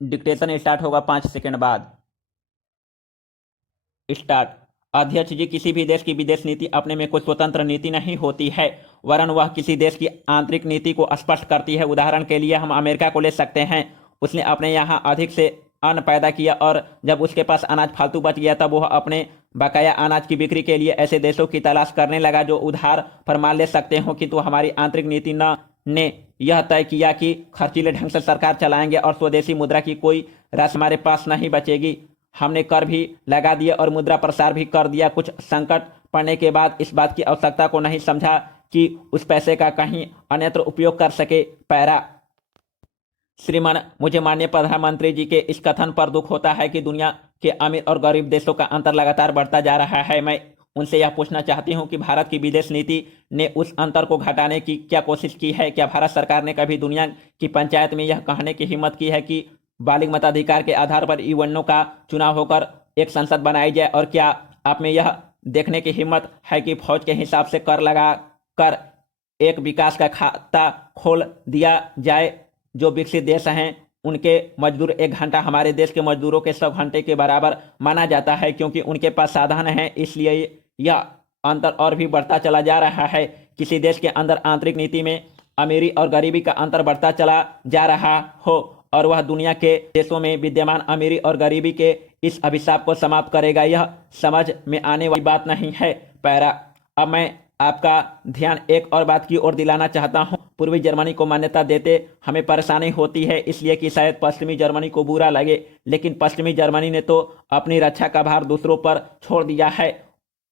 Dictation start होगा 5 second बाद। Start. अध्यक्ष जी, किसी भी देश की विदेश नीति अपने में कोई स्वतंत्र नीति नहीं होती है, वरन वह किसी देश की आंतरिक नीति को स्पष्ट करती है। उदाहरण के लिए हम अमेरिका को ले सकते हैं। उसने अपने यहाँ अधिक से अन्न पैदा किया और जब उसके पास अनाज फालतू बच गया तब वह अपने बकाया अनाज की बिक्री के लिए ऐसे देशों की तलाश करने लगा जो उधार पर मान ले सकते हो, किंतु हमारी आंतरिक नीति न ने यह तय किया कि खर्चीले ढंग से सरकार चलाएंगे और स्वदेशी मुद्रा की कोई राशि हमारे पास नहीं बचेगी। हमने कर भी लगा दिया और मुद्रा प्रसार भी कर दिया। कुछ संकट पड़ने के बाद इस बात की आवश्यकता को नहीं समझा कि उस पैसे का कहीं अन्यत्र उपयोग कर सके। पैरा। श्रीमान, मुझे माननीय प्रधानमंत्री जी के इस कथन पर दुख होता है कि दुनिया के अमीर और गरीब देशों का अंतर लगातार बढ़ता जा रहा है। मैं उनसे यह पूछना चाहती हूं कि भारत की विदेश नीति ने उस अंतर को घटाने की क्या कोशिश की है? क्या भारत सरकार ने कभी दुनिया की पंचायत में यह कहने की हिम्मत की है कि बालिग मताधिकार के आधार पर युवाओं का चुनाव होकर एक संसद बनाई जाए? और क्या आप में यह देखने की हिम्मत है कि फौज के हिसाब से कर लगा कर एक विकास का खाता खोल दिया जाए? जो विकसित देश हैं उनके मजदूर 1 घंटा हमारे देश के मजदूरों के 100 घंटे के बराबर माना जाता है, क्योंकि उनके पास साधन है। इसलिए यह अंतर और भी बढ़ता चला जा रहा है। किसी देश के अंदर आंतरिक नीति में अमीरी और गरीबी का अंतर बढ़ता चला जा रहा हो और वह दुनिया के देशों में विद्यमान अमीरी और गरीबी के इस अभिशाप को समाप्त करेगा, यह समझ में आने वाली बात नहीं है। पैरा। अब मैं आपका ध्यान एक और बात की ओर दिलाना चाहता हूं। पूर्वी जर्मनी को मान्यता देते हमें परेशानी होती है, इसलिए कि शायद पश्चिमी जर्मनी को बुरा लगे, लेकिन पश्चिमी जर्मनी ने तो अपनी रक्षा का भार दूसरों पर छोड़ दिया है।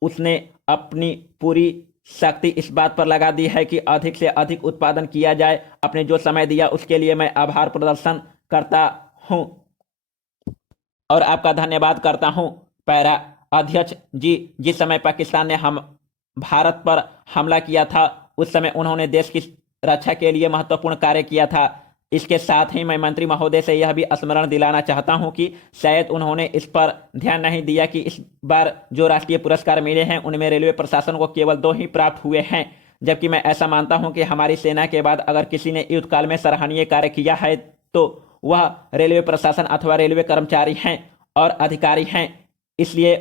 उसने अपनी पूरी शक्ति इस बात पर लगा दी है कि अधिक से अधिक उत्पादन किया जाए। आपने जो समय दिया उसके लिए मैं आभार प्रदर्शन करता हूं और आपका धन्यवाद करता हूं। पैरा। अध्यक्ष जी, जिस समय पाकिस्तान ने हम भारत पर हमला किया था उस समय उन्होंने देश की रक्षा के लिए महत्वपूर्ण कार्य किया था। इसके साथ ही मैं मंत्री महोदय से यह भी स्मरण दिलाना चाहता हूं कि शायद उन्होंने इस पर ध्यान नहीं दिया कि इस बार जो राष्ट्रीय पुरस्कार मिले हैं उनमें रेलवे प्रशासन को केवल 2 ही प्राप्त हुए हैं, जबकि मैं ऐसा मानता हूं कि हमारी सेना के बाद अगर किसी ने युद्ध काल में सराहनीय कार्य किया है तो वह रेलवे प्रशासन अथवा रेलवे कर्मचारी हैं और अधिकारी हैं। इसलिए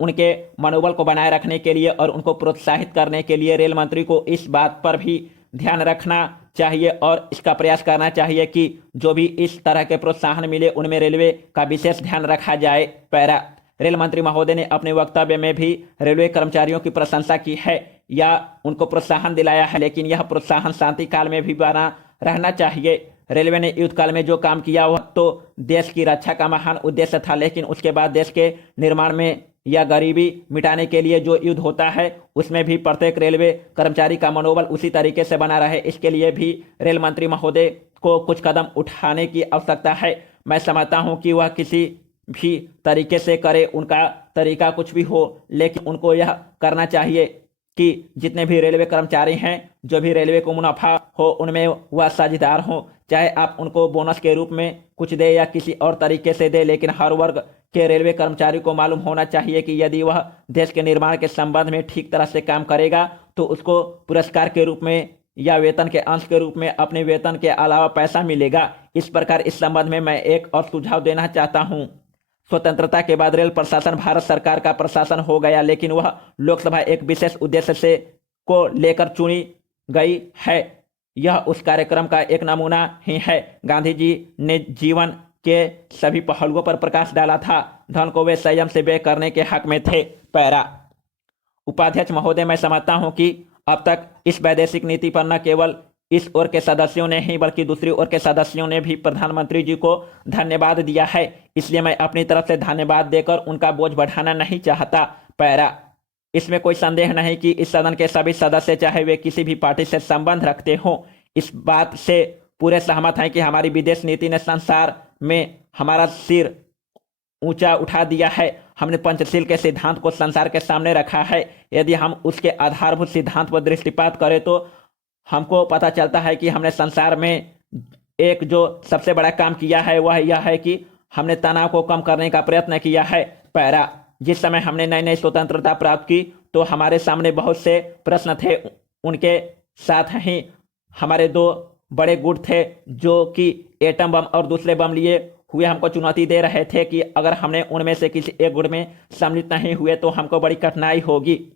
उनके मनोबल को बनाए रखने के लिए और उनको प्रोत्साहित करने के लिए रेल मंत्री को इस बात पर भी ध्यान रखना चाहिए और इसका प्रयास करना चाहिए कि जो भी इस तरह के प्रोत्साहन मिले उनमें रेलवे का विशेष ध्यान रखा जाए। पैरा। रेल मंत्री महोदय ने अपने वक्तव्य में भी रेलवे कर्मचारियों की प्रशंसा की है या उनको प्रोत्साहन दिलाया है, लेकिन यह प्रोत्साहन शांति काल में भी बना रहना चाहिए। रेलवे ने युद्ध काल में जो काम किया वह तो देश की रक्षा का महान उद्देश्य था, लेकिन उसके बाद देश के निर्माण में या गरीबी मिटाने के लिए जो युद्ध होता है उसमें भी प्रत्येक रेलवे कर्मचारी का मनोबल उसी तरीके से बना रहे, इसके लिए भी रेल मंत्री महोदय को कुछ कदम उठाने की आवश्यकता है। मैं समझता हूं कि वह किसी भी तरीके से करे, उनका तरीका कुछ भी हो, लेकिन उनको यह करना चाहिए कि जितने भी रेलवे कर्मचारी हैं, जो भी रेलवे को मुनाफा हो उनमें वह साझेदार हो। चाहे आप उनको बोनस के रूप में कुछ दे या किसी और तरीके से दे, लेकिन हर वर्ग के रेलवे कर्मचारी को मालूम होना चाहिए कि यदि वह देश के निर्माण के संबंध में ठीक तरह से काम करेगा तो उसको पुरस्कार के रूप में या वेतन के अंश के रूप में अपने वेतन के अलावा पैसा मिलेगा। इस प्रकार इस संबंध में मैं एक और सुझाव देना चाहता हूं। स्वतंत्रता के बाद रेल प्रशासन भारत सरकार का प्रशासन हो गया, लेकिन वह लोकसभा एक विशेष उद्देश्य से को लेकर चुनी गई है। यह उस कार्यक्रम का एक नमूना ही है। गांधी जी ने जीवन के सभी पहलुओं पर प्रकाश डाला था। धन को वे संयम से व्यय करने के हक में थे। पैरा। उपाध्यक्ष महोदय, मैं समझता हूं कि अब तक इस वैदेशिक नीति पर न केवल इस ओर के सदस्यों ने ही बल्कि दूसरी ओर के सदस्यों ने भी प्रधानमंत्री जी को धन्यवाद दिया है, इसलिए मैं अपनी तरफ से धन्यवाद देकर उनका बोझ बढ़ाना नहीं चाहता। पैरा। इसमें कोई संदेह नहीं कि इस सदन के सभी सदस्य चाहे वे किसी भी पार्टी से संबंध रखते हों, इस बात से पूरे सहमत हैं कि हमारी विदेश नीति ने संसार में हमारा सिर ऊंचा उठा दिया है। हमने पंचशील के सिद्धांत को संसार के सामने रखा है। यदि हम उसके आधारभूत सिद्धांत पर दृष्टिपात करें तो हमको पता चलता है कि हमने संसार में एक जो सबसे बड़ा काम किया है वह यह है कि हमने तनाव को कम करने का प्रयत्न किया है। पैरा। जिस समय हमने नई नई स्वतंत्रता प्राप्त की तो हमारे सामने बहुत से प्रश्न थे, उनके साथ ही हमारे 2 बड़े गुट थे जो कि एटम बम और दूसरे बम लिए हुए हमको चुनौती दे रहे थे कि अगर हमने उनमें से किसी एक गुट में सम्मिलित नहीं हुए तो हमको बड़ी कठिनाई होगी।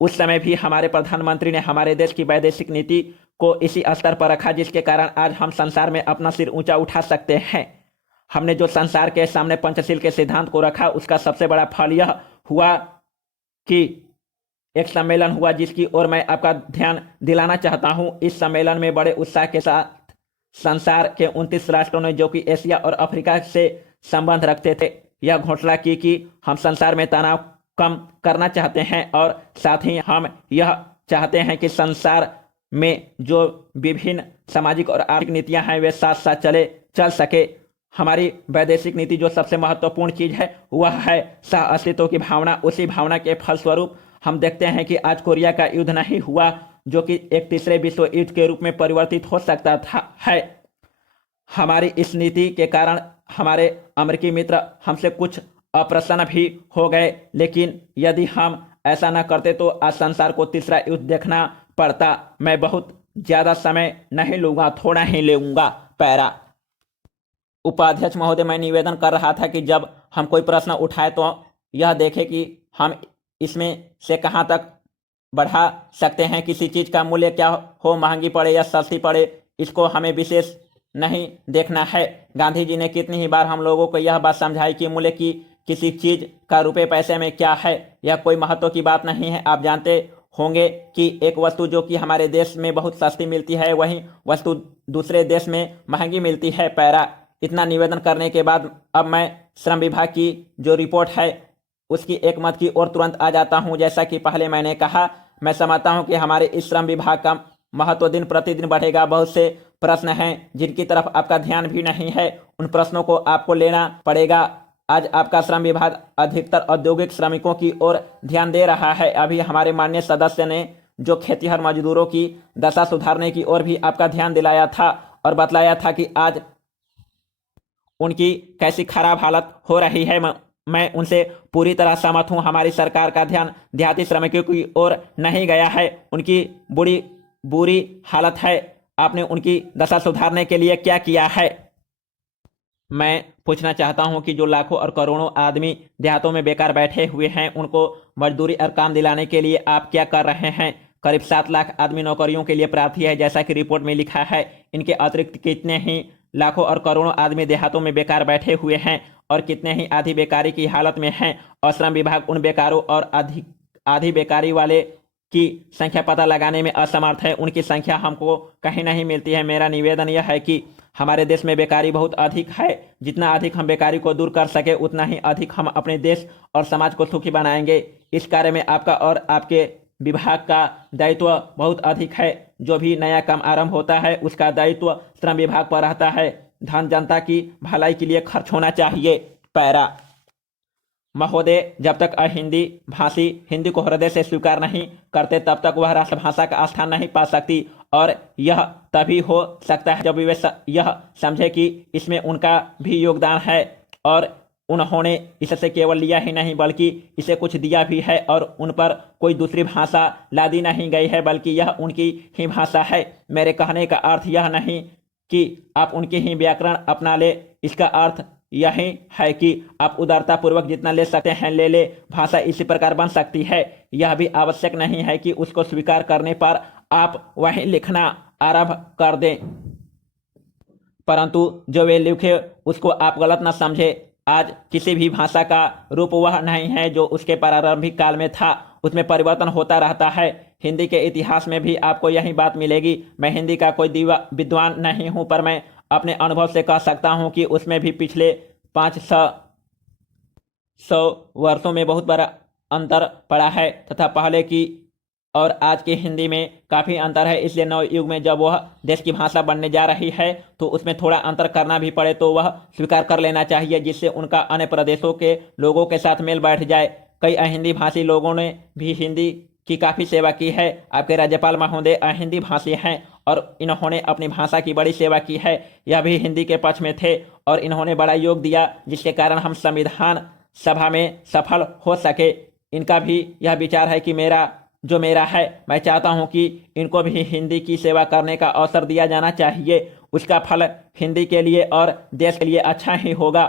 उस समय भी हमारे प्रधानमंत्री ने हमारे देश की वैदेशिक नीति को इसी स्तर पर रखा जिसके कारण आज हम संसार में अपना सिर ऊंचा उठा सकते हैं। हमने जो संसार के सामने पंचशील के सिद्धांत को रखा उसका सबसे बड़ा फल यह हुआ कि एक सम्मेलन हुआ जिसकी ओर मैं आपका ध्यान दिलाना चाहता हूं। इस सम्मेलन में बड़े उत्साह के साथ संसार के 29 राष्ट्रों ने, जो कि एशिया और अफ्रीका से संबंध रखते थे, यह घोषणा की कि हम संसार में तनाव कम करना चाहते हैं और साथ ही हम यह चाहते हैं कि संसार में जो विभिन्न सामाजिक और आर्थिक नीतियां हैं वे साथ साथ चल सके। हमारी वैदेशिक नीति जो सबसे महत्वपूर्ण चीज है वह है सह अस्तित्व की भावना। उसी भावना के फलस्वरूप हम देखते हैं कि आज कोरिया का युद्ध नहीं हुआ, जो कि एक तीसरे विश्व युद्ध के रूप में परिवर्तित हो सकता है। हमारी इस नीति के कारण हमारे अमेरिकी मित्र हमसे कुछ अप्रसन्न भी हो गए, लेकिन यदि हम ऐसा न करते तो आज संसार को तीसरा युद्ध देखना पड़ता। मैं बहुत ज्यादा समय नहीं लूंगा, थोड़ा ही लूंगा। पैरा उपाध्यक्ष महोदय, मैं निवेदन कर रहा था कि जब हम कोई प्रश्न उठाए तो यह देखें कि हम इसमें से कहां तक बढ़ा सकते हैं। किसी चीज का मूल्य क्या हो, महंगी पड़े या सस्ती पड़े, इसको हमें विशेष नहीं देखना है। गांधी जी ने कितनी ही बार हम लोगों को यह बात समझाई कि मूल्य की किसी चीज का रुपए पैसे में क्या है, यह कोई महत्व की बात नहीं है। आप जानते होंगे कि एक वस्तु जो कि हमारे देश में बहुत सस्ती मिलती है वहीं वस्तु दूसरे देश में महंगी मिलती है। पैरा इतना निवेदन करने के बाद अब मैं श्रम विभाग की जो रिपोर्ट है उसकी एक मत की ओर तुरंत आ जाता हूं। जैसा कि पहले मैंने कहा, मैं समझता हूं कि हमारे इस श्रम विभाग का महत्व दिन प्रतिदिन बढ़ेगा। बहुत से प्रश्न हैं जिनकी तरफ आपका ध्यान भी नहीं है, उन प्रश्नों को आपको लेना पड़ेगा। आज आपका श्रम विभाग अधिकतर औद्योगिक श्रमिकों की ओर ध्यान दे रहा है। अभी हमारे माननीय सदस्य ने जो खेतीहर मजदूरों की दशा सुधारने की ओर भी आपका ध्यान दिलाया था और बतलाया था कि आज उनकी कैसी खराब हालत हो रही है। मैं उनसे पूरी तरह सहमत हूं। हमारी सरकार का ध्यान देहाती श्रमिकों की ओर नहीं गया है, उनकी बुरी हालत है। आपने उनकी दशा सुधारने के लिए क्या किया है? मैं पूछना चाहता हूं कि जो लाखों और करोड़ों आदमी देहातों में बेकार बैठे हुए हैं उनको मजदूरी और काम दिलाने के लिए आप क्या कर रहे हैं? करीब 7 लाख आदमी नौकरियों के लिए प्रार्थी है, जैसा कि रिपोर्ट में लिखा है। इनके अतिरिक्त कितने ही लाखों और करोड़ों आदमी देहातों में बेकार बैठे हुए हैं और कितने ही आधी बेकारी की हालत में हैं। और श्रम विभाग उन बेकारों और आधी बेकारी वाले की संख्या पता लगाने में असमर्थ है। उनकी संख्या हमको कहीं नहीं मिलती है। मेरा निवेदन यह है कि हमारे देश में बेकारी बहुत अधिक है। जितना अधिक हम बेकारी को दूर कर सके उतना ही अधिक हम अपने देश और समाज को सुखी बनाएंगे। इस कार्य में आपका और आपके विभाग का दायित्व बहुत अधिक है। जो भी नया काम आरंभ होता है उसका दायित्व श्रम विभाग पर रहता है। धन जनता की भलाई के लिए खर्च होना चाहिए। पैरा महोदय, जब तक अहिंदी भाषी हिंदी को हृदय से स्वीकार नहीं करते तब तक वह राष्ट्रभाषा का स्थान नहीं पा सकती। और यह तभी हो सकता है जब वे यह समझे कि इसमें उनका भी योगदान है और उन्होंने इससे केवल लिया ही नहीं बल्कि इसे कुछ दिया भी है और उन पर कोई दूसरी भाषा लादी नहीं गई है बल्कि यह उनकी ही भाषा है। मेरे कहने का अर्थ यह नहीं कि आप उनके ही व्याकरण अपना ले, इसका अर्थ यही है कि आप उदारता पूर्वक जितना ले सकते हैं ले। भाषा इसी प्रकार बन सकती है। यह भी आवश्यक नहीं है कि उसको स्वीकार करने पर आप वही लिखना आरंभ कर दें, परंतु जो वे लिखे उसको आप गलत न समझे। आज किसी भी भाषा का रूप वह नहीं है जो उसके प्रारंभिक काल में था, उसमें परिवर्तन होता रहता है। हिंदी के इतिहास में भी आपको यही बात मिलेगी। मैं हिंदी का कोई विद्वान नहीं हूं, पर मैं अपने अनुभव से कह सकता हूं कि उसमें भी पिछले 500 वर्षों में बहुत बड़ा अंतर पड़ा है तथा पहले की और आज की हिंदी में काफ़ी अंतर है। इसलिए नव युग में जब वह देश की भाषा बनने जा रही है तो उसमें थोड़ा अंतर करना भी पड़े तो वह स्वीकार कर लेना चाहिए, जिससे उनका अन्य प्रदेशों के लोगों के साथ मेल बैठ जाए। कई अहिंदी भाषी लोगों ने भी हिंदी की काफ़ी सेवा की है। आपके राज्यपाल महोदय अहिंदी भाषी हैं और इन्होंने अपनी भाषा की बड़ी सेवा की है। यह भी हिंदी के पक्ष में थे और इन्होंने बड़ा योग दिया, जिसके कारण हम संविधान सभा में सफल हो सके। इनका भी यह विचार है कि मेरा है, मैं चाहता हूं कि इनको भी हिंदी की सेवा करने का अवसर दिया जाना चाहिए। उसका फल हिंदी के लिए और देश के लिए अच्छा ही होगा।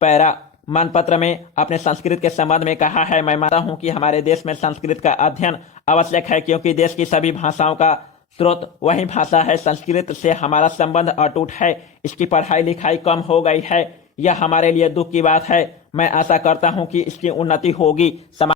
पैरा मानपत्र में अपने संस्कृत के संबंध में कहा है, मैं मानता हूं कि हमारे देश में संस्कृत का अध्ययन आवश्यक है, क्योंकि देश की सभी भाषाओं का स्रोत वही भाषा है। संस्कृत से हमारा संबंध अटूट है। इसकी पढ़ाई लिखाई कम हो गई है, यह हमारे लिए दुख की बात है। मैं आशा करता हूं कि इसकी उन्नति होगी।